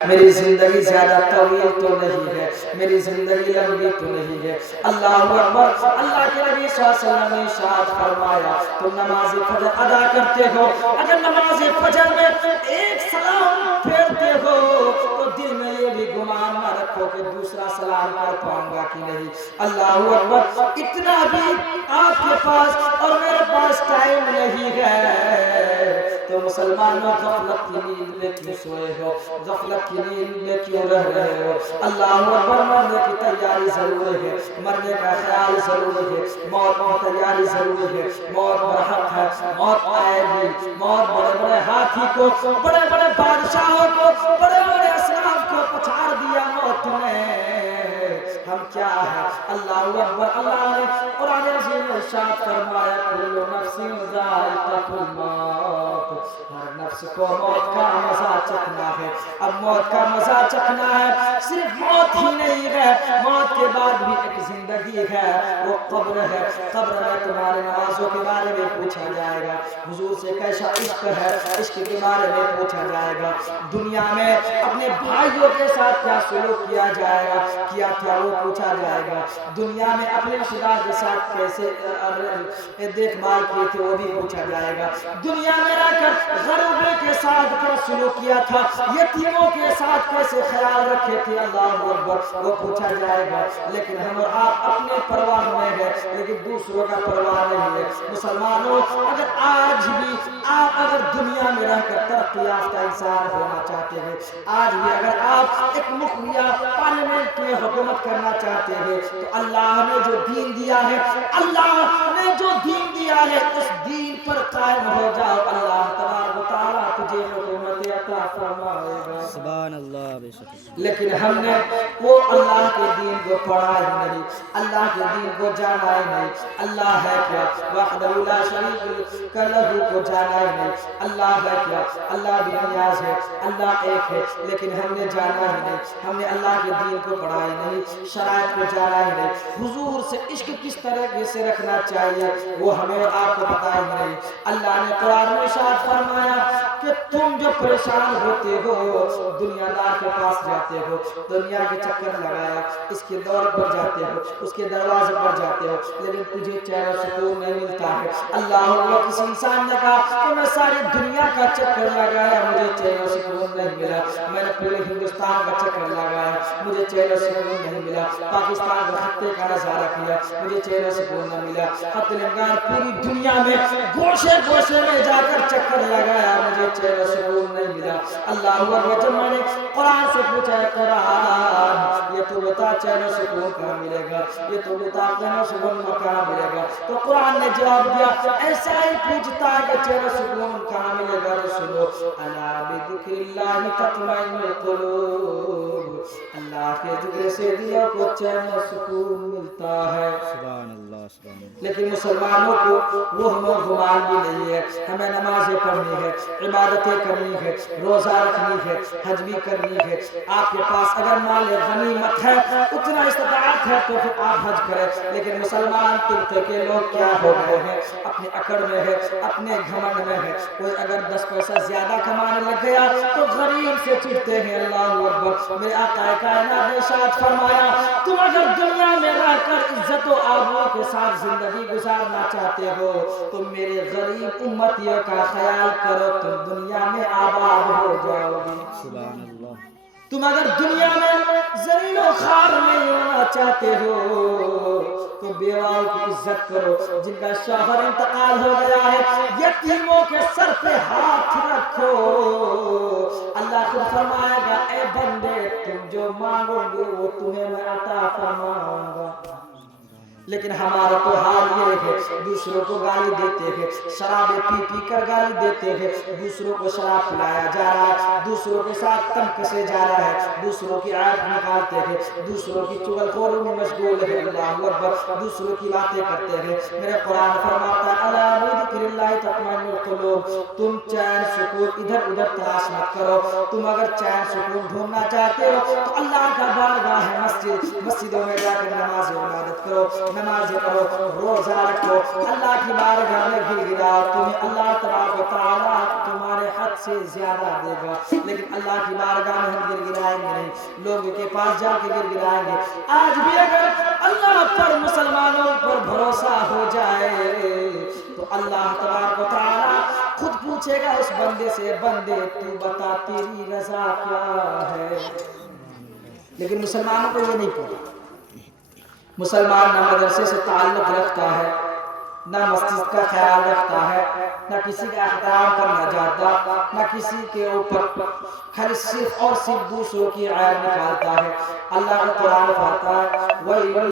میری زندگی زیادہ طویل تو نہیں ہے، میری زندگی لمبی تو نہیں ہے۔ اللہ اکبر۔ اللہ کے نبی صلی اللہ علیہ وسلم نے ارشاد فرمایا تم نماز فجر ادا کرتے ہو، اگر نماز فجر میں ایک سلام پھیرتے ہو تو دل میں یہ بھی گمان نہ رکھو کہ دوسرا سلام کر پاؤں گا کہ نہیں۔ اللہ اکبر۔ اتنا بھی آپ کے پاس اور میرے پاس ٹائم نہیں ہے تو مسلمانوں غفلت کی نیند میں کیوں سوئے ہو، غفلت کی نیند میں کیوں رہ رہے ہو۔ اللہ اکبر۔ مرنے کی تیاری ضروری ہے، مرنے کا خیال ضروری ہے، موت کی تیاری ضروری ہے۔ موت برحق ہے، موت آئے گی۔ موت بڑے بڑے ہاتھی کو، بڑے بڑے بادشاہوں کو، بڑے بڑے اسلاف کو پچھاڑ دیا موت نے۔ ہم کیا ہے؟ اللہ اکبر۔ اللہ نے قرآن عظیم میں ارشاد فرمایا کل نفس ذائقۃ الموت، ہر نفس کو موت کا مزہ چکھنا ہے۔ اب موت کا مزہ چکھنا ہے، صرف موت ہی نہیں ہے، موت کے بعد بھی ایک زندگی ہے، وہ قبر ہے۔ قبر میں تمہارے نمازوں کے بارے میں پوچھا جائے گا، حضور سے کیسا عشق ہے عشق کے بارے میں پوچھا جائے گا۔ دنیا میں اپنے بھائیوں کے ساتھ کیا سلوک کیا جائے گا، کیا تھا وہ پوچھا جائے گا۔ دنیا میں اپنے رشتہ دار کے ساتھ کیسے دیکھ بھال کی تھی وہ بھی پوچھا جائے گا۔ دنیا میں رہ کر غریبوں کے ساتھ کیا سلوک کیا تھا، یتیموں کے ساتھ کیسے خیال رکھے تھے، اللہ اکبر، وہ پوچھا جائے گا۔ لیکن ہم اور آپ اپنے پرواہ میں ہیں لیکن دوسروں کا پرواہ نہیں ہے۔ مسلمانوں اگر آج بھی آپ اگر دنیا میں رہ کر ترقی یافتہ انسان ہونا چاہتے ہیں، آج بھی اگر آپ ایک مخلص پارلیمنٹ میں حکومت کرنا چاہتے ہیں تو اللہ نے جو دین دیا ہے، اللہ نے جو دین دیا ہے اس دین پر قائم ہو جاؤ، اللہ تبارک و تعالیٰ تجھے حکومت عطا فرمائے گا۔ سبحان اللہ بے شک۔ لیکن ہم نے وہ اللہ کے دین کو پڑھا ہی نہیں، اللہ کے دین کو جانا ہی نہیں۔ اللہ ہے کیا؟ وحدہ لا شریک لہ کو جانا ہی نہیں۔ اللہ ہے کیا؟ اللہ بھی نیاز ہے، اللہ ایک ہے، لیکن ہم نے جانا ہی نہیں۔ ہم نے اللہ کے دین کو پڑھا ہی نہیں، شرائط کو جانا ہی نہیں۔ حضور سے عشق کس طرح سے رکھنا چاہیے وہ ہمیں اور آپ کو پتہ ہی نہیں۔ اللہ نے قرآن میں ارشاد فرمایا کہ تم جو پریشان ہوتے ہو دنیا دار کے پاس جاتے ہو، دنیا کے چکر لگایا، اس کے دور پر جاتے ہو، اس کے دروازے پر جاتے ہو، لیکن تجھے چین و سکون نہیں ملتا ہے۔ اللہ اکبر۔ کسی انسان نے کہا کہ میں ساری دنیا کا چکر لگایا مجھے چین و سکون نہیں ملا، میں نے پورے ہندوستان کا چکر لگایا مجھے چین و سکون نہیں ملا، پاکستان کے خطے کا نظارہ کیا مجھے چین و سکون نہ ملا، خط لنگار پوری دنیا میں گوشے گوشے میں جا کر چکر لگایا مجھے چین و سکون نہیں ملا۔ اللہ اکبر۔ جب میں نے قرآن سے پوچھا ہے قرآن یہ تو بتا چین و سکون کہاں ملے گا، یہ تو بتا چین و سکون کہاں ملے گا، تو قرآن نے جواب دیا ایسا ہی پوچھتا ہے کہ چین و سکون کہاں ملے گا تو سنو الا بذکر اللہ تطمئن القلوب، اللہ کے ذکر سے دلوں کو چین و سکون ملتا ہے۔ سبحان اللہ سبحان اللہ۔ لیکن مسلمانوں کو وہ ہم گمان بھی نہیں ہے، ہمیں نمازیں پڑھنی ہے، عبادتیں کرنی ہے، روزہ رکھنی ہے، حج بھی کرنی ہے۔ آپ کے پاس اگر مال غنیمت ہے، اتنا استطاعت ہے تو پھر آپ حج کریں، لیکن مسلمان طبقے کے لوگ کیا ہو گئے ہیں، اپنے اکڑ میں ہے، اپنے گھمنڈ میں ہے۔ کوئی اگر 10 پیسہ زیادہ کمانے لگ گیا تو غریب سے چڑھتے ہیں۔ اللہ اکبر۔ میرے آقا کائنات نے ارشاد فرمایا تم اگر دنیا میں رہ کر عزت و آبرو کے ساتھ زندگی گزارنا چاہتے ہو تو میرے غریب امتیوں کا خیال کرو، تم دنیا میں آباد ہو جاؤ گے۔ سبحان اللہ۔ تم اگر دنیا میں ذلیل و خوار نہیں ہونا چاہتے ہو تو بیواؤں کی عزت کرو، جن کا شوہر انتقال ہو گیا ہے یتیموں کے سر پہ ہاتھ رکھو، اللہ خود فرمائے گا اے بندے تم جو مانگو گے وہ تمہیں میں عطا فرماؤں گا۔ لیکن ہمارا تو حال یہ ہے دوسروں کو گالی دیتے ہیں، شرابیں پی پی کر گالی دیتے ہیں، دوسروں کو شراب پلایا جا رہا ہے، دوسروں کے ساتھ تم کسے جا رہا ہے، دوسروں کی عیب نکالتے ہیں، دوسروں کی چغل خوری میں مشغول ہے۔ اللہ اکبر۔ دوسروں کی باتیں کرتے ہیں۔ میرے قرآن فرماتا ہے الا بذکر اللہ تطمئن القلوب، تم چین سکون ادھر ادھر تلاش مت کرو، تم اگر چین سکون ڈھونڈنا چاہتے ہو تو اللہ کا بارگاہ ہے مسجد، مسجدوں میں جا کر نماز عبادت کرو، نماز پڑھو، روزہ رکھو، اللہ کی بارگاہ میں گر گراؤ، تمہیں اللہ تبارک و تعالیٰ تمہارے حد سے زیادہ دے گا۔ لیکن اللہ کی بارگاہ میں ہم گر گرائیں گے نہیں، لوگوں کے پاس جا کے گر گرائیں گے۔ آج بھی اگر اللہ پر مسلمانوں پر بھروسہ ہو جائے تو اللہ تبارک و تعالیٰ خود پوچھے گا اس بندے سے، بندے تو بتا تیری رضا کیا ہے؟ لیکن مسلمانوں کو یہ نہیں پتا۔ مسلمان نہ مدرسے سے تعلق رکھتا ہے، نہ مسجد کا خیال رکھتا ہے، نہ کسی کا احترام کرنا چاہتا، نہ کسی کے اوپر، خالی صرف اور صرف دوسروں کی عیب نکالتا ہے۔ اللہ کا قرآن فرماتا ہے وَيْلٌ